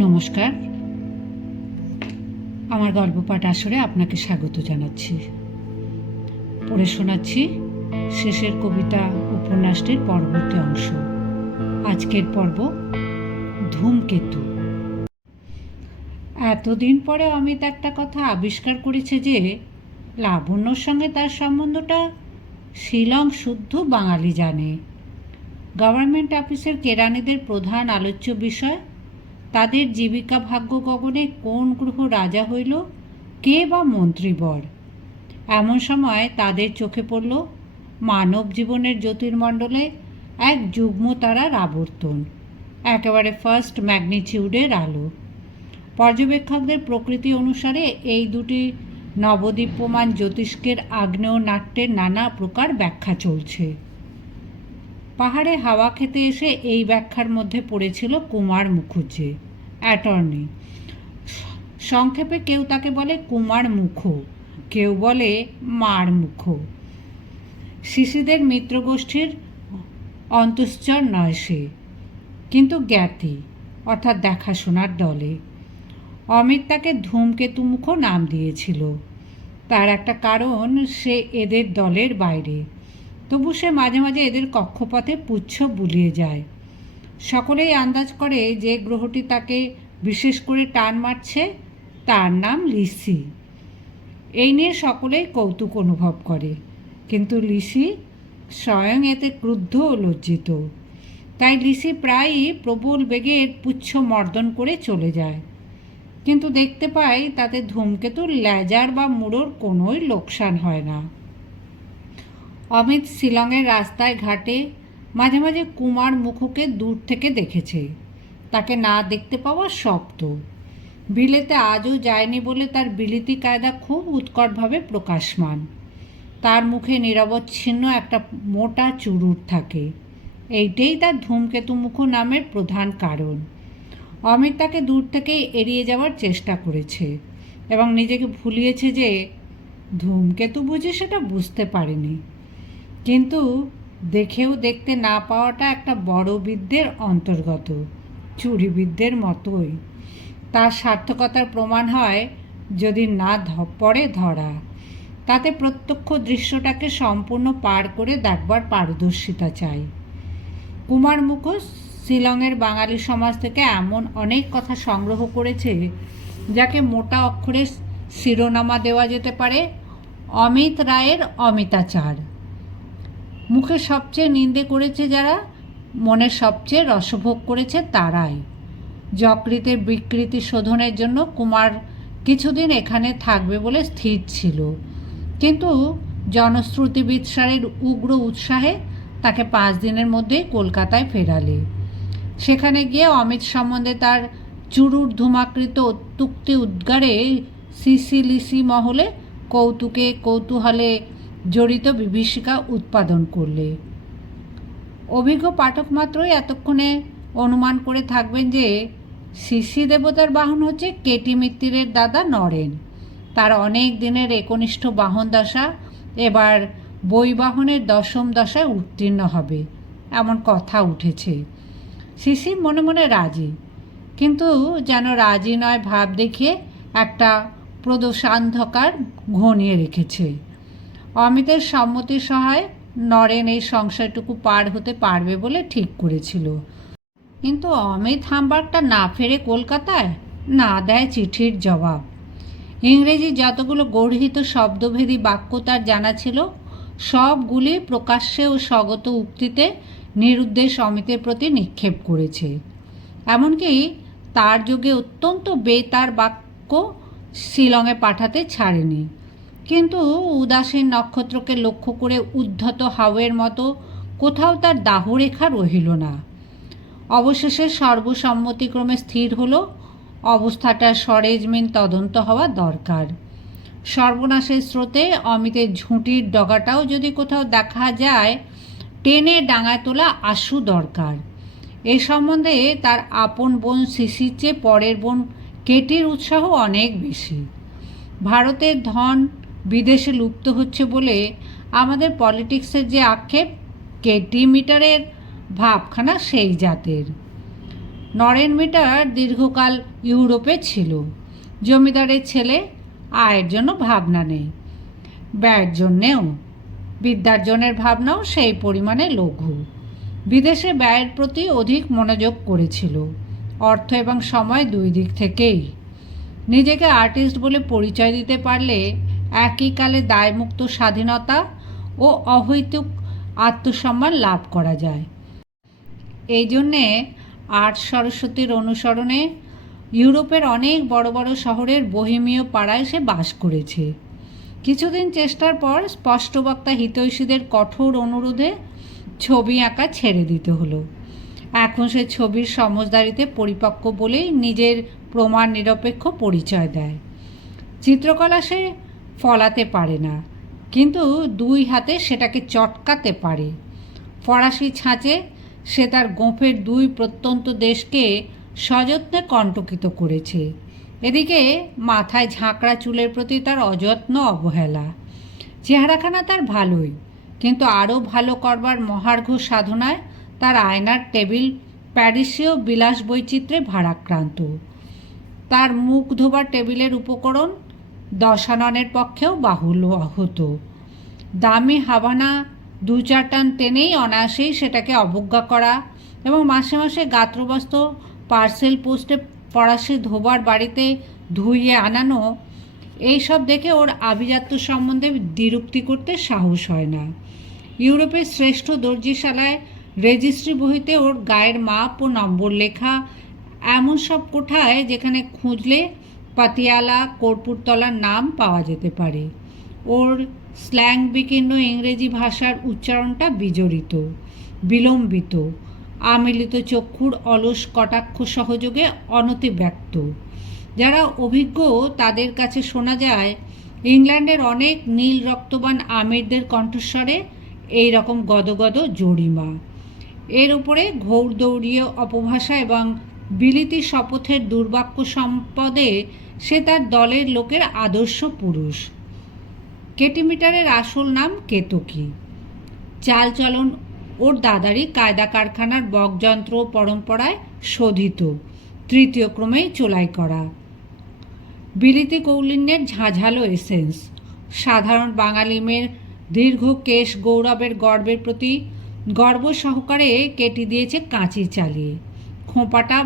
নমস্কার। আমার গল্প পাঠ আসরে আপনাকে স্বাগত জানাচ্ছি। পড়ে শোনাচ্ছি শেষের কবিতা উপন্যাসটির পরবর্তী অংশ। আজকের পর্ব ধূমকেতু। এতদিন পরে অমিত একটা কথা আবিষ্কার করেছে যে, লাবণ্যর সঙ্গে তার সম্বন্ধটা শিলং শুদ্ধ বাঙালি জানে। গভর্নমেন্ট অফিসের কেরানিদের প্রধান আলোচ্য বিষয় তাদের জীবিকা ভাগ্য গগনে কোন গ্রহ রাজা হইল, কে বা মন্ত্রীবর? এমন সময় তাদের চোখে পড়ল মানব জীবনের জ্যোতির্মণ্ডলে এক যুগ্ম তারার আবর্তন, একেবারে ফার্স্ট ম্যাগনিচিউডের আলো। পর্যবেক্ষকদের প্রকৃতি অনুসারে এই দুটি নবদীপ্যমান জ্যোতিষ্কের আগ্নেয় নাট্যের নানা প্রকার ব্যাখ্যা চলছে। পাহাড়ে হাওয়া খেতে এসে এই ব্যাখ্যার মধ্যে পড়েছিল কুমার মুখুজ্জে অ্যাটর্নি সংক্ষেপে কেউ তাকে বলে কুমার মুখ, কেউ বলে মার মুখ। শিশিদের মিত্রগোষ্ঠীর অন্তশ্চর নয় সে, কিন্তু জ্ঞাতি, অর্থাৎ দেখাশোনার দলে। অমিত তাকে ধূমকেতু মুখ নাম দিয়েছিল। তার একটা কারণ, সে এদের দলের বাইরে। তবু সে মাঝে মাঝে এদের কক্ষপথে পুচ্ছ বুলিয়ে যায়। সকলেই আন্দাজ করে যে গ্রহটি তাকে বিশেষ করে টান মারছে, তার নাম লিসি। এই নিয়ে সকলেই কৌতুক অনুভব করে। কিন্তু লিসি স্বয়ং এতে ক্রুদ্ধ ও লজ্জিত। তাই লিসি প্রায়ই প্রবল বেগে পুচ্ছ মর্দন করে চলে যায়। কিন্তু দেখতে পাই তাতে ধূমকেতুর লেজার বা মুড়োর কোনোই লোকসান হয় না। অমিত শিলংয়ের রাস্তায় ঘাটে মাঝে মাঝে কুমার মুখকে দূর থেকে দেখেছে। তাকে না দেখতে পাওয়া শক্ত। বিলেতে আজও যায়নি বলে তার বিলিতি কায়দা খুব উৎকটভাবে প্রকাশমান। তার মুখে নিরবচ্ছিন্ন একটা মোটা চুরুট থাকে। এইটাই তার ধূমকেতু মুখ নামের প্রধান কারণ। অমিত তাকে দূর থেকেই এড়িয়ে যাওয়ার চেষ্টা করেছে এবং নিজেকে ভুলিয়েছে যে ধূমকেতু বুঝে সেটা বুঝতে পারেনি। কিন্তু দেখেও দেখতে না পাওয়াটা একটা বড় বিদ্যের অন্তর্গত চুরিবিদ্যের মতোই। তার সার্থকতার প্রমাণ হয় যদি না পড়ে ধরা। তাতে প্রত্যক্ষ দৃশ্যটাকে সম্পূর্ণ পার করে দেখবার পারদর্শিতা চাই। কুমার মুখোশ শিলংয়ের বাঙালি সমাজ থেকে এমন অনেক কথা সংগ্রহ করেছে যাকে মোটা অক্ষরে শিরোনামা দেওয়া যেতে পারে, অমিত রায়ের অমিতাচার। মুখে সবচেয়ে নিন্দে করেছে যারা, মনে সবচেয়ে রসভোগ করেছে তারাই। যকৃতের বিকৃতি শোধনের জন্য কুমার কিছুদিন এখানে থাকবে বলে স্থির ছিল। কিন্তু জনশ্রুতি বিৎসারের উগ্র উৎসাহে তাকে পাঁচ দিনের মধ্যেই কলকাতায় ফেরালে। সেখানে গিয়ে অমিত সম্বন্ধে তার চুরুর ধুমাকৃত অত্যুক্তি উদ্গারে সিসিলিসি মহলে কৌতুকে কৌতূহলে জড়িত বিভীষিকা উৎপাদন করলে। অভিজ্ঞ পাঠক মাত্রই এতক্ষণে অনুমান করে থাকবেন যে শিশি দেবতার বাহন হচ্ছে কেটি মিত্তিরের দাদা নরেন। তার অনেক দিনের একনিষ্ঠ বাহন দশা এবার বইবাহনের দশম দশায় উত্তীর্ণ হবে, এমন কথা উঠেছে। শিশি মনে মনে রাজি, কিন্তু যেন রাজি নয় ভাব দেখিয়ে একটা প্রদোষান্ধকার ঘনিয়ে রেখেছে। অমিতের সম্মতি সহায় নরেন এই সংসারটুকু পার হতে পারবে বলে ঠিক করেছিল। কিন্তু অমিত হাম্বারটা না ফেরে কলকাতায় না দেয় চিঠির জবাব। ইংরেজি যতগুলো গর্হিত শব্দভেদী বাক্য তার জানা ছিল, সবগুলি প্রকাশ্যে ও স্বগত উক্তিতে নিরুদ্দেশ অমিতের প্রতি নিক্ষেপ করেছে। এমনকি তার যোগে অত্যন্ত বেতার বাক্য শিলংয়ে পাঠাতে ছাড়েনি। কিন্তু উদাসীন নক্ষত্রকে লক্ষ্য করে উদ্ধত হাওয়ের মতো কোথাও তার দাহরেখা রহিল না। অবশেষে সর্বসম্মতিক্রমে স্থির হলো, অবস্থাটা সরেজমিন তদন্ত হওয়া দরকার। সর্বনাশের স্রোতে অমিতের ঝুঁটির ডগাটাও যদি কোথাও দেখা যায়, টেনে ডাঙায় তোলা আশু দরকার। এ সম্বন্ধে তার আপন বোন শিশির চেয়ে পরের বোন কেটির উৎসাহ অনেক বেশি। ভারতের ধন বিদেশে লুপ্ত হচ্ছে বলে আমাদের পলিটিক্সের যে আক্ষেপ কেটি মিটারের ভাবখানা সেই জাতের। নরেন মিটার দীর্ঘকাল ইউরোপে ছিল। জমিদারের ছেলে, আয়ের জন্য ভাবনা নেই। ব্যয়ের জন্যেও। বিদ্যার্জনের ভাবনাও সেই পরিমাণে লঘু। বিদেশে ব্যয়ের প্রতি অধিক মনোযোগ করেছিল। অর্থ এবং সময় দুই দিক থেকেই। নিজেকে আর্টিস্ট বলে পরিচয় দিতে পারলে একই কালে দায়মুক্ত স্বাধীনতা ও অহৈতুক আত্মসম্মান লাভ করা যায়। এই জন্যে আর্ট সরস্বতীর অনুসরণে ইউরোপের অনেক বড় বড় শহরের বহিমীয় পাড়ায় সে বাস করেছে। কিছুদিন চেষ্টার পর স্পষ্টবক্তা হিতৈষীদের কঠোর অনুরোধে ছবি আঁকা ছেড়ে দিতে হলো। এখন সে ছবির সমজদারিতে পরিপক্ক বলেই নিজের প্রমাণ নিরপেক্ষ পরিচয় দেয়। চিত্রকলা সে ফলাতে পারে না। কিন্তু দুই হাতে সেটাকে চটকাতে পারে। ফরাসি ছাঁচে সে তার গোঁফের দুই প্রত্যন্ত দেশকে সযত্নে কণ্টকিত করেছে। এদিকে মাথায় ঝাঁকড়া চুলের প্রতি তার অযত্ন অবহেলা। চেহারাখানা তার ভালোই, কিন্তু আরও ভালো করবার মহার্ঘ সাধনায় তার আয়নার টেবিল প্যারিসীয় বিলাস বৈচিত্র্যে ভারাক্রান্ত। তার মুখ ধোবার টেবিলের উপকরণ দশাননের পক্ষেও বাহুল্য হতো। দামি হাবানা দু চার টান টেনেই অনায়াসেই সেটাকে অবজ্ঞা করা এবং মাসে মাসে গাত্রবস্ত পার্সেল পোস্টে ফরাসি ধোবার বাড়িতে ধুইয়ে আনানো, এইসব দেখে ওর আভিজাত্য সম্বন্ধে দ্বিরুক্তি করতে সাহস হয় না। ইউরোপের শ্রেষ্ঠ দর্জিশালায় রেজিস্ট্রি বইতে ওর গায়ের মাপ ও নম্বর লেখা এমন সব কোঠায় যেখানে খুঁজলে পাতিয়ালা, কর্পূরতলার নাম পাওয়া যেতে পারে। ওর স্ল্যাং বিকীর্ণ ইংরেজি ভাষার উচ্চারণটা বিজড়িত, বিলম্বিত, আমিলিত চক্ষুর অলস কটাক্ষ সহযোগে অনতিব্যক্ত। যারা অভিজ্ঞ, তাদের কাছে শোনা যায়, ইংল্যান্ডের অনেক নীল রক্তবান আমিরদের কণ্ঠস্বরে এই রকম গদগদ জরিমা এর উপরে ঘৌড়দৌড়ীয় অপভাষা এবং বিলিতি শপথের দুর্বাক্য সম্পদে সে তার দলের লোকের আদর্শ পুরুষ। কেটিমিটারের আসল নাম কেতকী। চালচলন ওর দাদারই কায়দা কারখানার বকযন্ত্র পরম্পরায় শোধিত, তৃতীয় ক্রমেই চোলাই করা। বিলিতি কৌলিন্যের ঝাঁঝালো এসেন্স সাধারণ বাঙালি মেয়ের দীর্ঘ কেশ গৌরবের গর্বের প্রতি গর্ব সহকারে কেটে দিয়েছে কাঁচি চালিয়ে। খোঁপাটা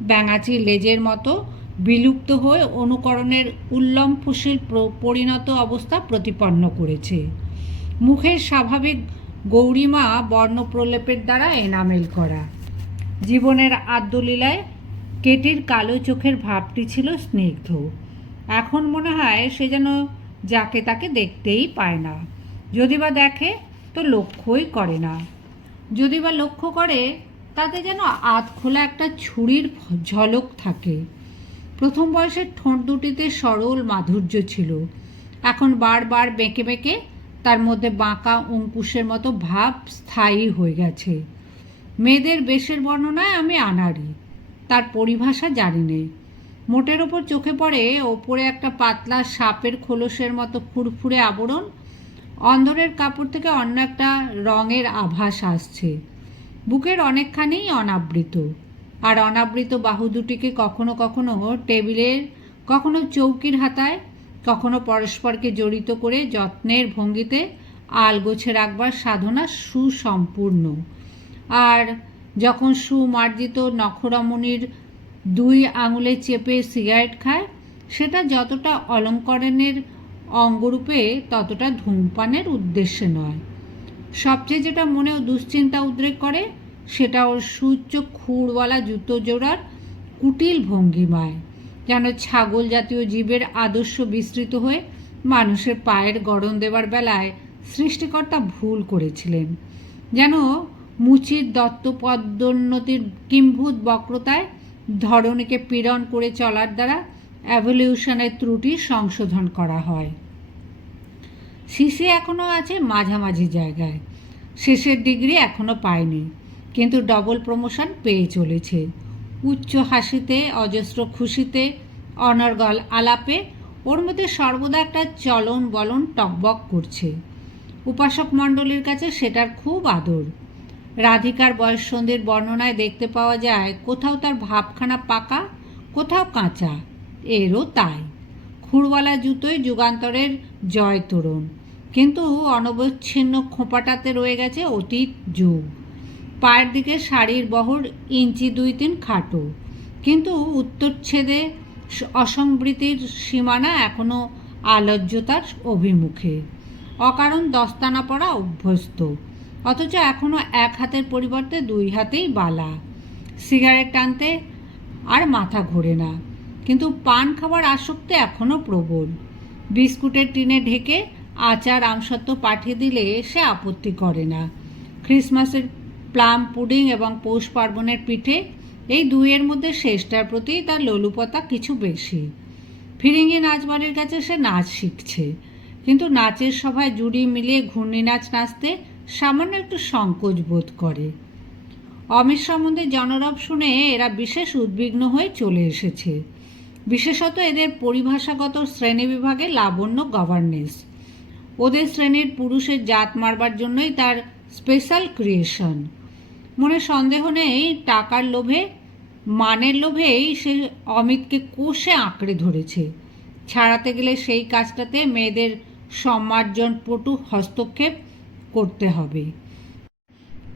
ব্যাঙাচি লেজের মতো বিলুপ্ত হয়ে অনুকরণের উল্লম ফুসিল পরিণত অবস্থা প্রতিপন্ন করেছে। মুখের স্বাভাবিক গৌরীমা বর্ণপ্রলেপের দ্বারা এনামেল করা। জীবনের আদ্যলীলায় কেটির কালো চোখের ভাবটি ছিল স্নিগ্ধ। এখন মনে হয় সে যেন যাকে তাকে দেখতেই পায় না। যদি বা দেখে তো লক্ষ্যই করে না। যদি বা লক্ষ্য করে তাতে যেন আধ খোলা একটা ছুরির ঝলক থাকে। প্রথম বয়সের ঠোঁট দুটিতে সরল মাধুর্য ছিল। এখন বারবার বেঁকে বেঁকে তার মধ্যে বাঁকা অঙ্কুশের মতো ভাব স্থায়ী হয়ে গেছে। মেয়েদের বেশের বর্ণনায় আমি আনারি তার পরিভাষা জানি নেই। মোটের ওপর চোখে পড়ে ওপরে একটা পাতলা সাপের খোলসের মতো ফুরফুরে আবরণ অন্ধরের কাপড় থেকে অন্য একটা রঙের আভাস আসছে। বুকের অনেকখানেই অনাবৃত। আর অনাবৃত বাহু দুটিকে কখনো কখনো টেবিলের, কখনো চৌকির হাতায়, কখনো পরস্পরকে জড়িত করে যত্নের ভঙ্গিতে আলগোছে রাখবার সাধনা সুসম্পূর্ণ। আর যখন সুমার্জিত নখরমণির দুই আঙুলে চেপে সিগারেট খায়, সেটা যতটা অলঙ্করণের অঙ্গরূপে ততটা ধূমপানের উদ্দেশ্যে নয়। সবচেয়ে যেটা মনেও দুশ্চিন্তা উদ্রেক করে সেটা ওর সুচ্চ খুঁড়ওয়ালা জুতো জোড়ার কুটিল ভঙ্গিমায়, যেন ছাগল জাতীয় জীবের আদর্শ বিস্তৃত হয়ে মানুষের পায়ের গড়ন দেবার বেলায় সৃষ্টিকর্তা ভুল করেছিলেন। যেন মুচির দত্ত পদোন্নতির কিম্ভূত বক্রতায় ধরণীকে পীড়ন করে চলার দ্বারা অ্যাভলিউশনের ত্রুটি সংশোধন করা হয়। সিসি এখনও আছে মাঝামাঝি জায়গায়। শেষের ডিগ্রি এখনও পায়নি। কিন্তু ডবল প্রমোশন পেয়ে চলেছে। উচ্চ হাসিতে, অজস্র খুশিতে, অনর্গল আলাপে ওর মধ্যে সর্বদা একটা চলন বলন টকবক করছে। উপাসক মণ্ডলীর কাছে সেটার খুব আদর। রাধিকার বয়স বয়ঃসন্ধির বর্ণনায় দেখতে পাওয়া যায়, কোথাও তার ভাবখানা পাকা, কোথাও কাঁচা, এরও তাই। খুরওয়ালা জুতোই যুগান্তরের জয় তরুণ। কিন্তু অনবচ্ছিন্ন খোঁপাটাতে রয়ে গেছে অতীত যুগ। পায়ের দিকে শাড়ির বহর ইঞ্চি দুই তিন খাটো। কিন্তু উত্তরচ্ছেদে অসংবৃতির সীমানা এখনও আলজ্যতার অভিমুখে। অকারণ দস্তানা পরা অভ্যস্ত। অথচ এখনও এক হাতের পরিবর্তে দুই হাতেই বালা। সিগারেট টানতে আর মাথা ঘোরে না। কিন্তু পান খাবার আসক্তি এখনও প্রবল। বিস্কুটের টিনে ঢেকে আচার আমসত্ব পাঠিয়ে দিলে সে আপত্তি করে না। ক্রিসমাসের প্লাম পুডিং এবং পৌষ পার্বণের পিঠে এই দুইয়ের মধ্যে শেষটার প্রতি তার লোলুপতা কিছু বেশি। ফিরিঙ্গি নাচবাড়ির কাছে সে নাচ শিখছে। কিন্তু নাচের সভায় জুড়ি মিলিয়ে ঘূর্ণি নাচ নাচতে সামান্য একটু সংকোচ বোধ করে। অমিত সম্বন্ধে জনরব শুনে এরা বিশেষ উদ্বিগ্ন হয়ে চলে এসেছে। বিশেষত এদের পরিভাষাগত শ্রেণীবিভাগে লাবণ্য গভর্নেন্স ওদের শ্রেণির পুরুষের জাত মারবার জন্যই তার স্পেশাল ক্রিয়েশন মনে সন্দেহ নেই, টাকার লোভে, মানের লোভেই সে অমিতকে কোষে আঁকড়ে ধরেছে। ছাড়াতে গেলে সেই কাজটাতে মেয়েদের সম্মার্জন পটু হস্তক্ষেপ করতে হবে।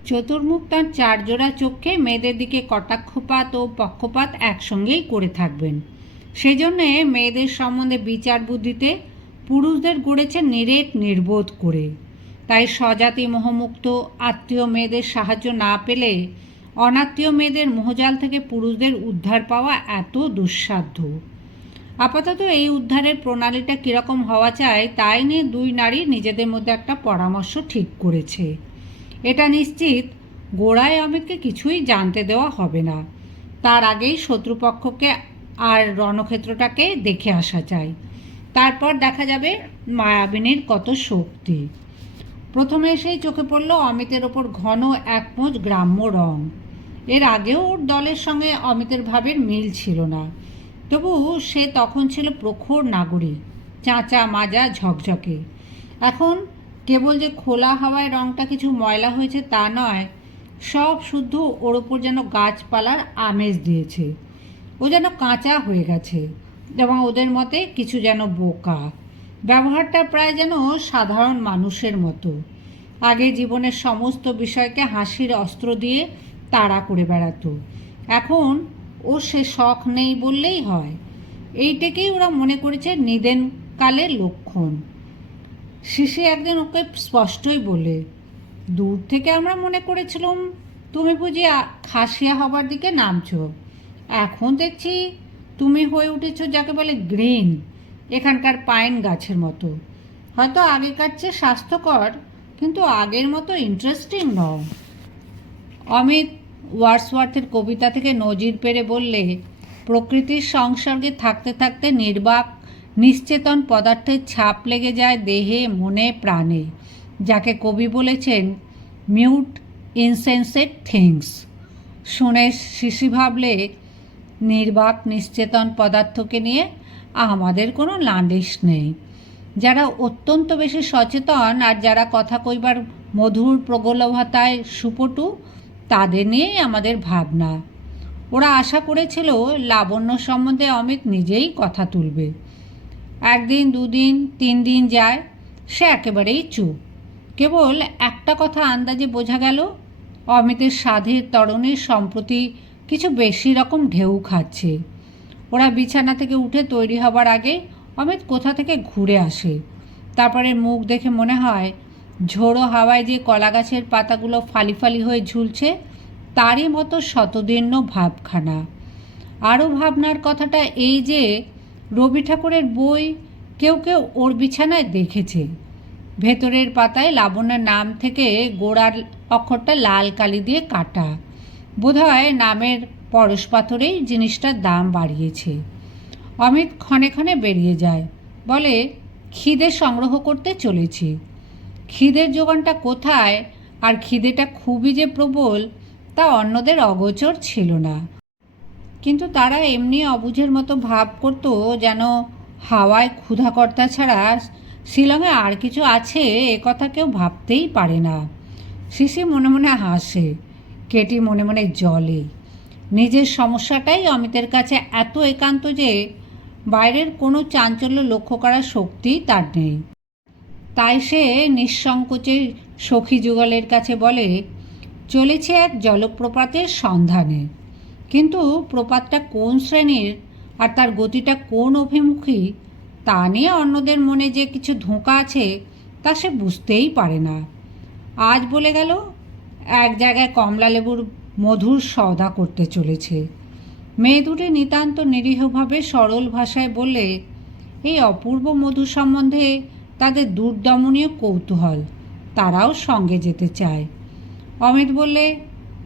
চতুর্মুখ তার চারজোড়া চোখে মেয়েদের দিকে কটাক্ষপাত ও পক্ষপাত একসঙ্গেই করে থাকবেন। সেই জন্যে মেয়েদের সম্বন্ধে বিচার বুদ্ধিতে পুরুষদের গড়েছে নিরেট নির্বোধ করে। তাই স্বজাতি মোহমুক্ত আত্মীয় মেয়েদের সাহায্য না পেলে অনাত্মীয় মেয়েদের মোহজাল থেকে পুরুষদের উদ্ধার পাওয়া এত দুঃসাধ্য। আপাতত এই উদ্ধারের প্রণালীটা কীরকম হওয়া চায় তাই নিয়ে দুই নারী নিজেদের মধ্যে একটা পরামর্শ ঠিক করেছে। এটা নিশ্চিত, গোড়ায় অমিতকে কিছুই জানতে দেওয়া হবে না। তার আগেই শত্রুপক্ষকে আর রণক্ষেত্রটাকে দেখে আসা চাই। তারপর দেখা যাবে মায়াবিনীর কত শক্তি। প্রথমে এসেই চোখে পড়ল অমিতের ওপর ঘন একমোজ গ্রাম্য রং। এর আগেও ওর দলের সঙ্গে অমিতের ভাবের মিল ছিল না। তবু সে তখন ছিল প্রখর নাগরিক, চাঁচা মাজা ঝকঝকে। এখন কেবল যে খোলা হাওয়ায় রংটা কিছু ময়লা হয়েছে তা নয়, সব শুদ্ধ ওর ওপর যেন গাছপালার আমেজ দিয়েছে। ও যেন কাঁচা হয়ে গেছে এবং ওদের মতে কিছু যেন বোকা। ব্যবহারটা প্রায় যেন সাধারণ মানুষের মতো। আগে জীবনের সমস্ত বিষয়কে হাসির অস্ত্র দিয়ে তাড়া করে বেড়াতো। এখন ও সে শখ নেই বললেই হয়। এইটাকেই ওরা মনে করেছে নিদেন কালের লক্ষণ। শিশি একদিন ওকে স্পষ্টই বলে, দূর থেকে আমরা মনে করেছিলাম তুমি বুঝি খাসিয়া হবার দিকে নামছো। এখন দেখছি তুমি হয়ে উঠেছ যাকে বলে গ্রিন। এখানকার পাইন গাছের মতো। হয়তো আগেকার চেয়ে স্বাস্থ্যকর, কিন্তু আগের মতো ইন্টারেস্টিং নয়। অমিত ওয়ার্সওয়ার্থের কবিতা থেকে নজির পেরে বললে, প্রকৃতির সংসর্গে থাকতে থাকতে নির্বাক, নিশ্চেতন পদার্থের ছাপ লেগে যায় দেহে, মনে, প্রাণে। যাকে কবি বলেছেন মিউট ইনসেন্সেড থিংস শুনে শিশি ভাবলে, নির্বাক, নিশ্চেতন পদার্থকে নিয়ে আমাদের কোনো লান্ডিস নেই। যারা অত্যন্ত বেশি সচেতন আর যারা কথা কইবার মধুর প্রগলভতায় সুপটু, তাদের নিয়েই আমাদের ভাবনা। ওরা আশা করেছিল লাবণ্য সম্বন্ধে অমিত নিজেই কথা তুলবে। একদিন, দুদিন তিন দিন যায়, সে একেবারেই চুপ। কেবল একটা কথা আন্দাজে বোঝা গেল, অমিতের সাধের তরণীর সম্প্রতি কিছু বেশি রকম ঢেউ খাচ্ছে। ওরা বিছানা থেকে উঠে তৈরি হবার আগে অমিত কোথা থেকে ঘুরে আসে। তারপরে মুখ দেখে মনে হয়, ঝোড়ো হাওয়ায় যে কলা গাছের পাতাগুলো ফালি ফালি হয়ে ঝুলছে, তারই মতো শতদীর্ণ ভাবখানা। আরও ভাবনার কথাটা এই যে, রবি ঠাকুরের বই কেউ কেউ ওর বিছানায় দেখেছে। ভেতরের পাতায় লাবণ্যের নাম থেকে গোড়ার অক্ষরটা লাল কালি দিয়ে কাটা। বোধহয় নামের পরশ পাথরেই জিনিসটার দাম বাড়িয়েছে। অমিত ক্ষণে ক্ষণে বেরিয়ে যায়। বলে, খিদে সংগ্রহ করতে চলেছি। খিদের যোগানটা কোথায় আর খিদেটা খুবই যে প্রবল, তা অন্যদের অগোচর ছিল না। কিন্তু তারা এমনি অবুঝের মতো ভাব করতো যেন হাওয়ায় ক্ষুধাকর্তা ছাড়া শিলংয়ে আর কিছু আছে এ কথা কেউ ভাবতেই পারে না। শিশি মনে মনে হাসে, কেটি মনে মনে জলে। নিজের সমস্যাটাই অমিতের কাছে এত একান্ত যে বাইরের কোনো চাঞ্চল্য লক্ষ্য করার শক্তি তার নেই। তাই সে নিঃসংকোচে সখী যুগলের কাছে বলে, চলেছে এক জলপ্রপাতের সন্ধানে। কিন্তু প্রপাতটা কোন শ্রেণির আর তার গতিটা কোন অভিমুখী তা নিয়ে অন্যদের মনে যে কিছু ধোঁকা আছে তা সে বুঝতেই পারে না। আজ বলে গেল, এক জায়গায় কমলা লেবুর মধুর সওদা করতে চলেছে। মেয়ে দুটি নিতান্ত নিরীহভাবে সরল ভাষায় বললে, এই অপূর্ব মধু সম্বন্ধে তাদের দুর্দমনীয় কৌতূহল, তারাও সঙ্গে যেতে চায়। অমিত বললে,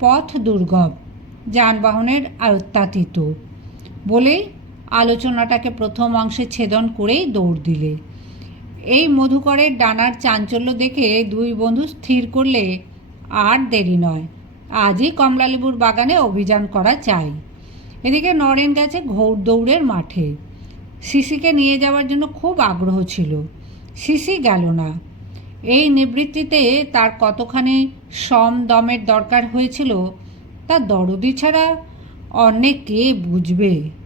পথ দুর্গম, যানবাহনের আয়ত্তাতীত। বলেই আলোচনাটাকে প্রথম অংশে ছেদন করেই দৌড় দিলে। এই মধুকরের ডানার চাঞ্চল্য দেখে দুই বন্ধু স্থির করলে, আর দেরি নয় আজই কমলালেবুর বাগানে অভিযান করা চাই। এদিকে নরেন গেছে ঘোর দৌড়ের মাঠে। সিসিকে নিয়ে যাওয়ার জন্য খুব আগ্রহ ছিল। সিসি গেল না। এই নিবৃত্তিতে তার কতখানি সম দমের দরকার হয়েছিল, তা দরদি ছাড়া অনেকে কে বুঝবে।